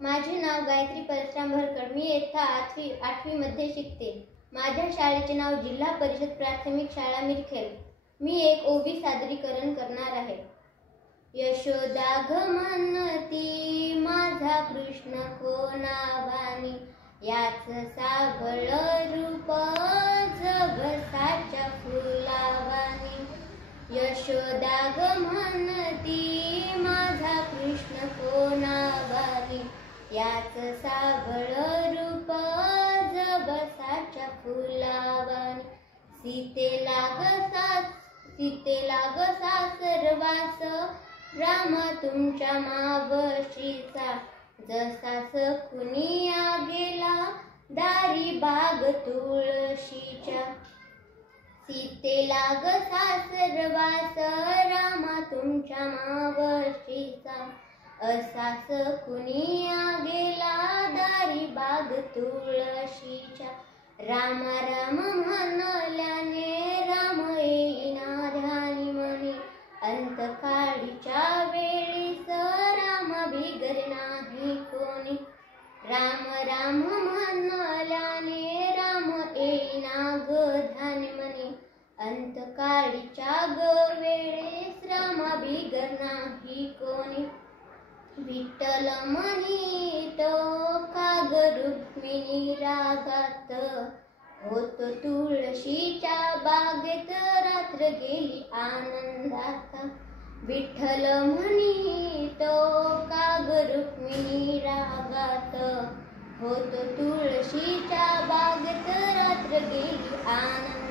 माझे नाव गायत्री परशुराम भरकर. मी इयत्ता 8वी मध्ये शिकते. माझ्या शाळेचे नाव जिल्हा परिषद प्राथमिक शाळा मिरखेल. मी एक ओवी सादरीकरण करणार आहे. यशोदा ग म्हणती माझा कृष्ण कोणावानी, याच साबळ रूप जगसाच्या फुलावानी. यशोदा ग म्हणती माझा कृष्ण कोणावानी, याच साबळ रूप जगसाच्या फुलावानी. सीतेला ग सासरवास राम तुमच्या मावशीचा, जसा सकुनिया गेला दारी बाग तुळशीच्या. सीतेला ग सासरवास राम तुमच्या मावशीचा, असा सकुनिया गेला दारी बाग तुळशीच्या. राम राम म्हणल्याने राम येईना ध्यानी मनी, अंतकाळीच्या वेळीस राम बिगर नाही कोणी. राम राम म्हणल्याने राम येईना ग ध्यानी मनी, अंतकाळीच्या ग वेळेस राम बिगर नाही कोणी. विठ्ठल म्हणितो का ग रुक्मिणी रागात, होत तुळशीच्या बागेत रात्र गेली आनंदात. विठ्ठल म्हणितो का ग रुक्मिणी रागात, होत तुळशीच्या बागेत रात्र गेली आनंदात.